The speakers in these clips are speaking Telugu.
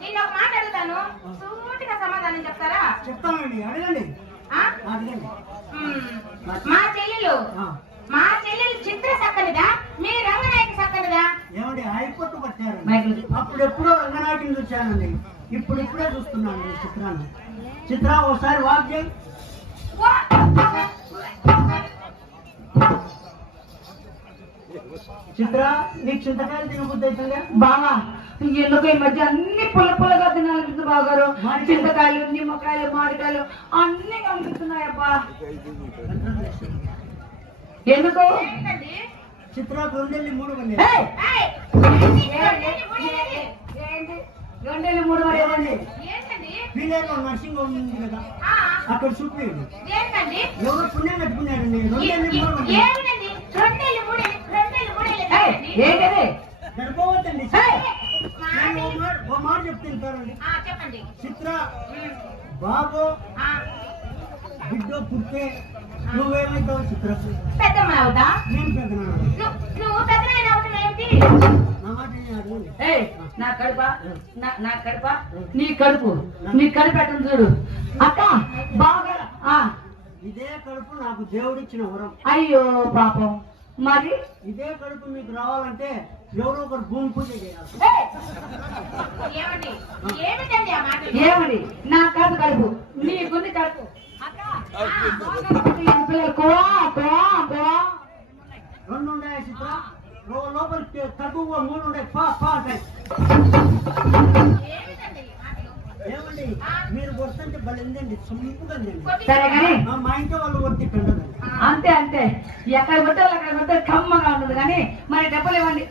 నేను ఒక మాట అడుగుతాను. సూటిగా సమాధానం చెప్తారా? చెప్తానండి అడగండి. మా చెల్లెలు. ఆ, మా చెల్లెలు చిత్ర సక్కనిదా? మీ రంగనాయక సక్కనిదా? ఏమండి హైకోర్టు పట్టారు. అప్పుడు ఎప్పుడో రంగనాయకుని చూశానండి. ఇప్పుడు ఇప్పుడే చూస్తున్నాను చిత్రాన్ని. చిత్ర ఒకసారి వాక్ చేయి! చిత్ర నీకు చింతకాయలు తినబుద్ధి అవుతుందా బావా. ఎందుకు ఈ మధ్య అన్ని పుల్ల పుల్లగా తినాలనిపిస్తుంది బాగారు. చింతకాయలు నిమ్మకాయలు మామిడికాయలు అన్ని కనిపిస్తున్నాయి అబ్బా ఎందుకు ఏంటండి? చిత్రకు రెండెళ్ళి మూడు? రెండేళ్ళు ఇవ్వండి. నర్సింగ్ హోమ్ ఉంది కదా. ఆ, అక్కడ చూపించండి ఏంటండి? ఎవరో పుణ్యం కట్టుకున్నారండి. ఏ- రెండెళ్ళి ఏ- మూడు వందలు ఏమిటండి రెండేళ్ళు మూడేళ్ళు రెండేళ్ళు మూడేళ్ళు ఏయ్! ఏంటండి? ఏంటది గర్భవతి అండి ఏయ్! నేను ఓ మాట- చెప్పండి. చిత్ర. బాబు బిడ్డ పుట్టే నువ్వేమైతావు పెద్దమ్మ అవుతా? నేను నువ్వు ఏంటి? నా కడుప నా కడుప నీ కడుపు. నీ. కడుపు ఎట్టను చూడు. అక్క బాగా ఇదే కడుపు నాకు దేవుడిచ్చిన వరం. అయ్యో పాపం. మరి? ఇదే కడుపు మీకు రావాలంటే ఎవరో ఒకరు భూమి పూజ చేయాలి. ఏయ్! ఏమండి? ఏమిటండి ఆ మాట? ఏమని నా కడుపు కడుపు. నీకుంది కడుపు. రెండు ఉన్నాయి చిత్ర. లోపలికి కడుపు మూడు ఉన్నాయి. పా పా అంటాయి ఏమిటండి ఈ మాటలు? ఏమండి? మీరు వస్తుంటే బలిందండి కొట్టి- సరే కానీ మా ఇంట్లో వాళ్ళు కండదండి అంతే అంతే. ఎక్కడ వాళ్ళు అక్కడ పడితే కమ్మగా ఉంటుంది కానీ మరి డబ్బులు ఇవ్వండి.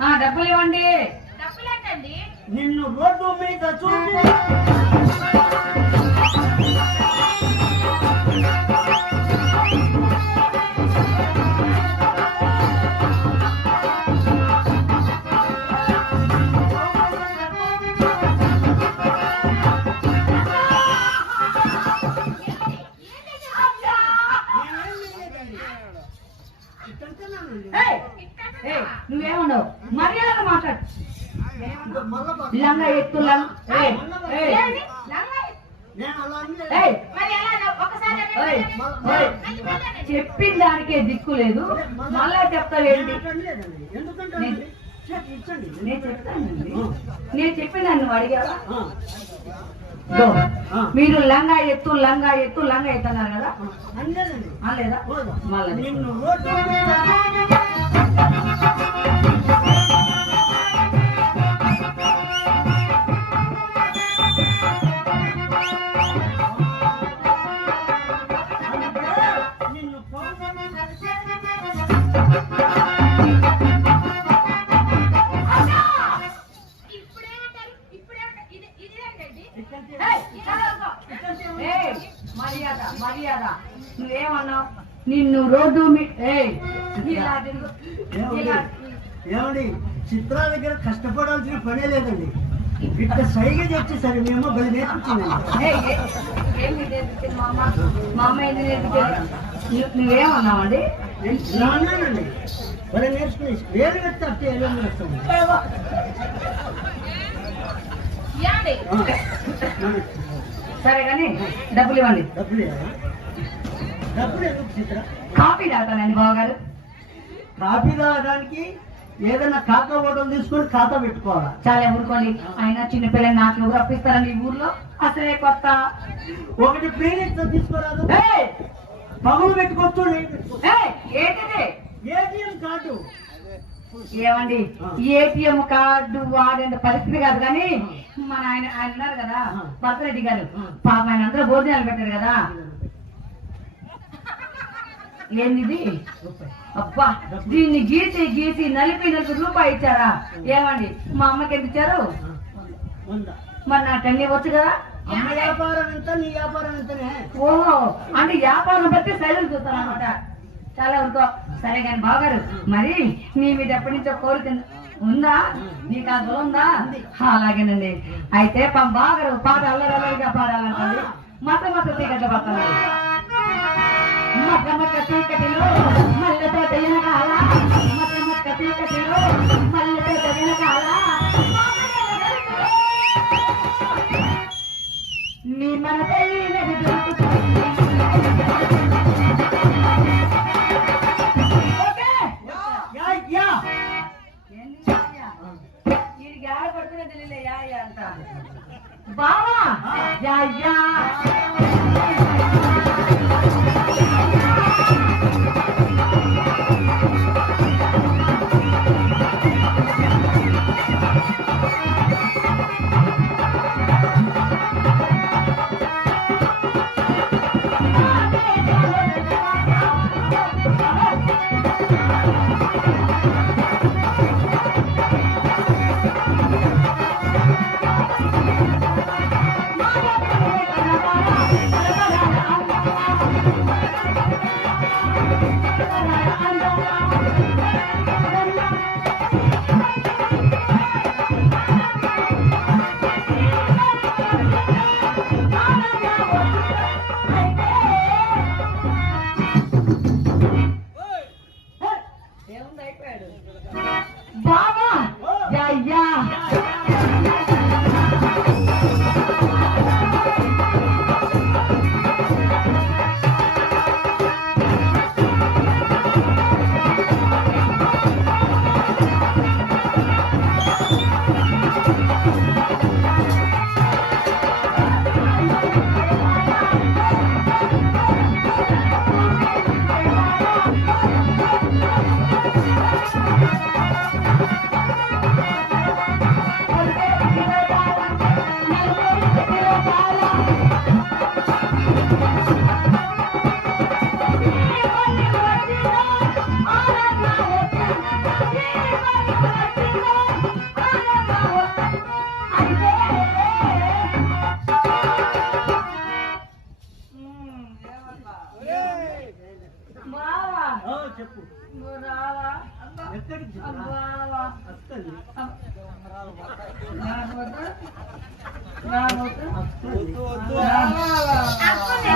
ఆ డబ్బులు ఇవ్వండి. డబ్బులేంటండి నిన్ను రోడ్డు మీద చూసి చెప్పిన దానికే దిక్కు లేదు. మళ్ళా చెప్తావేంటి నేను చెప్తానండి నేను చెప్పిన నువ్వు అడిగావా. మీరు లంగా ఎత్తు లంగా ఎత్తు లంగా ఎత్తన్నారు కదా. అనలేదా. మళ్ళీ మర్యాద మర్యాద నువ్వేమన్నావు నిన్ను రోడ్డు ఏమండి? చిత్ర దగ్గర కష్టపడాల్సిన పనే లేదండి. ఇట్లా సైగ చేసి సరే మేము బలి నేర్పించింది. నువ్వేమన్నావండి? నాన్నండి బలి నేర్చుకుని వేరు వ్యక్తి అట్టే ఏమండి? సరే కానీ డబ్బులు ఇవ్వండి. డబ్బులు ఇవ్వాలా? డబ్బులు ఎందుకు చిత్ర? కాఫీ తాగుతానండి బావగారు. కాఫీ తాగడానికి ఏదైనా ఖాతా ఓటలు తీసుకొని ఖాతా పెట్టుకోవాలా? చాలా ఊరుకోండి. అయినా చిన్నపిల్లని నాకు ఎవరు అప్పిస్తారండి ఈ ఊర్లో? అసలే కొత్త. ఒకటి ప్రీనిక్స్ తీసుకోరాదు. ఏయ్, పగులు పెట్టుకోవచ్చు ఏంటిది? ATM card. ఏమండి? ఏటీఎం కార్డు వాడేంత పరిస్థితి కాదు కానీ మన ఆయన ఆయన ఉన్నారు కదా భద్రెడ్డి గారు. పాప ఆయన అందరూ భోజనాలు పెట్టారు కదా. ఏంది అబ్బా దీన్ని గీసి గీసి నలిపి నలుగు రూపాయి ఇచ్చారా? ఏమండి? మా అమ్మకి ఎంత ఇచ్చారు? మరి నాకు అన్ని వచ్చు కదా? వ్యాపారం ఎంత? నీ వ్యాపారం ఎంతనే? ఓహో అంటే వ్యాపారం బట్టి శైలిని చూస్తాను అనమాట చాలా వరకు సరే కానీ బాగారు మరి మీ మీద ఎప్పటి నుంచో కోరిక ఉందా? నీకు ఆ ఉందా? అలాగేనండి. అయితే బాగారు పాట అల్లరల్లరిగా పాడాలంటే మత మత చీకట్ల పడతాను మత మత చీకటిలో మల్లె తోట వెనకాల మత మత చీకటిలో మల్లె తోట వెనకాల. నీ మన తల్లి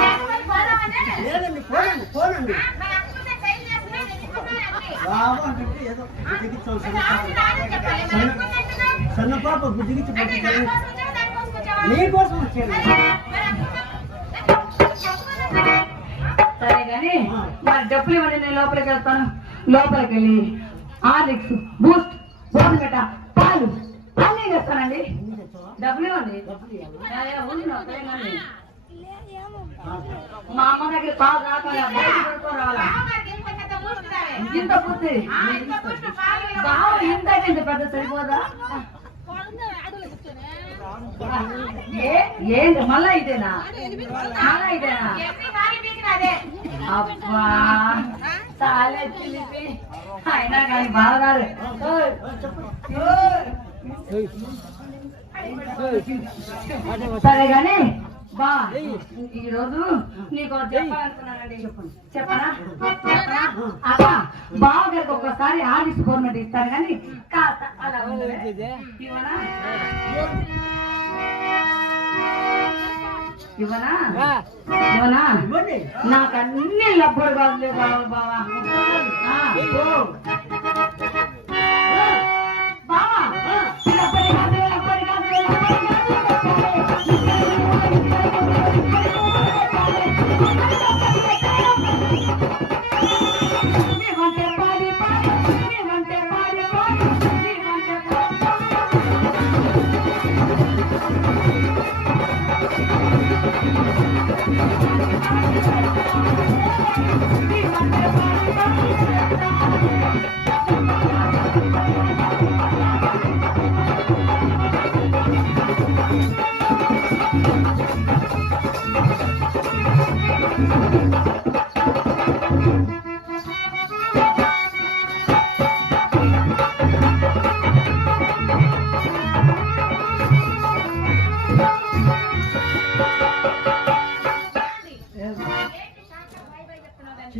పోదామనే. లేదండి పోనండి పోనండి మరి అక్కునే సైన్ చేస్తున్నా, నేను అంటే ఏదో బుద్ధికిచ్చావు. సన్న పాప బుద్ధికిచ్చి అంటే నా పంపించాను కోసం వచ్చావా, దాని కోసం వచ్చావా? నీకోసం వచ్చాను. సరే కానీ మరి డబ్బులు ఇవ్వండి నేను లోపలికి వెళ్తాను లోపలికి వెళ్ళి హార్లిక్స్ బూస్ట్ బోర్నగట్ట పాలు అన్నీ చేస్తానండి? డబ్బులు ఇవ్వండి. మా అమ్మ దగ్గర పాలు రాకుండా బయట పడుకో రావాలా బావగారికి ఇంత పెద్ద బూస్ట్ తావే. ఇంత బుద్ధి ఆ, ఇంత బూస్ట్ పాలు ఇవ్వ. బావ ఇంత ఇంత పెద్ద సరిపోదా ఏ ఏంటి మళ్ళా ఇదేనా మళ్ళా ఇదేనా ఎన్ని వారి పీకినాదే. అబ్బా చాలే చిలిపి అయినా కానీ బావగారు ఓయ్, ఆ, చెప్పు సరే గాని బా ఈ రోజు నీకు చెప్పాలనుకున్నానండి చెప్పనా? చెప్పనా? అక్క ఒక్కసారి ఆడిస్ గవర్నమెంట్ ఇస్తాను కానీ కాస్త అలా. ఇవ్వనా? ఇవ్వనా? నాకు అన్ని లబ్బడు కావాలి బావా. బావా.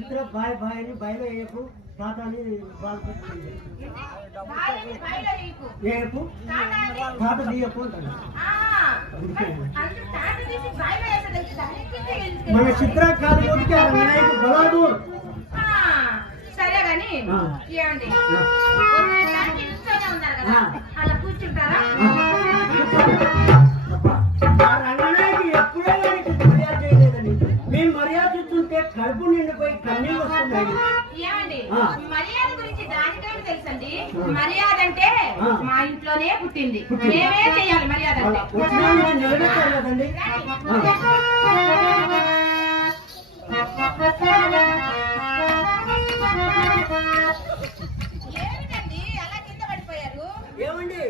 చిత్ర బాయ్ బాయ్ అని బయలు వేయకు తాతని. తాత తెలుసు. మన చిత్ర కాదు సరే. ఏమండి ఉన్నారు కదా ఆ. అలా కూర్చుంటారా మర్యాద గురించి దానికేమి తెలుసండి మర్యాద అంటే. మా ఇంట్లోనే పుట్టింది. మేమే చేయాలి మర్యాద అంటే. ఏమిటండి అలా కింద పడిపోయారు ఏమండి?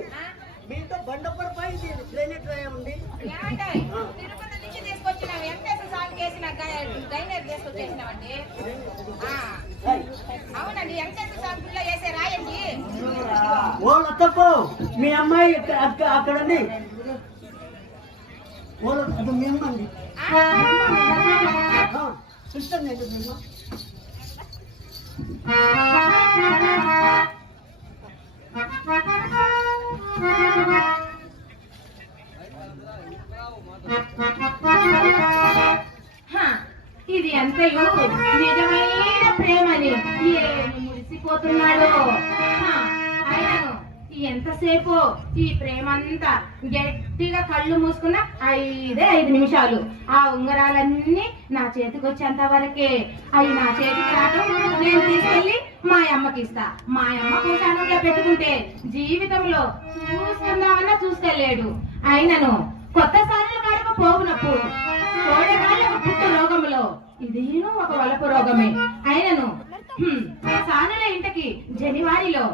మీతో బండపడి పై ప్లేనెట్ ఏమంటాయి? తిరుపతి తీసుకొచ్చిన వెంకటేశ్వర స్వామికి వేసిన గై- గైనర్ తీసుకొచ్చేసినామండి అవునండి వెంకటేశ్వర స్వామి గుళ్ళో వేసే రాయండి. ఓ లతప్పో మీ అమ్మాయి అక్క- అక్క- అక్కడ ఉంది. అది మీ ఇది నిజమైన ప్రేమని ఏమి మురిసిపోతున్నాడు హ, ఎంతసేపు ఈ ప్రేమంతా గట్టిగా కళ్ళు మూసుకున్న ఐదే ఐదు నిమిషాలు. ఆ ఉంగరాలన్నీ నా చేతికి వచ్చేంత వరకే. అవి నా చేతికి రావటం నేను తీసుకెళ్ళి మా అమ్మకి ఇస్తా. మా అమ్మ కూసానంలో పెట్టుకుంటే జీవితంలో చూసుకుందామన్నా చూసుకెళ్ళాడు అయినను కొత్త సార్లు కడప పోవునప్పు కోడెగాళ్ళకు పుట్టు రోగం ఇదేనో ఒక వలపు రోగమే. అయినను. సానుల ఇంటికి జనివారిలో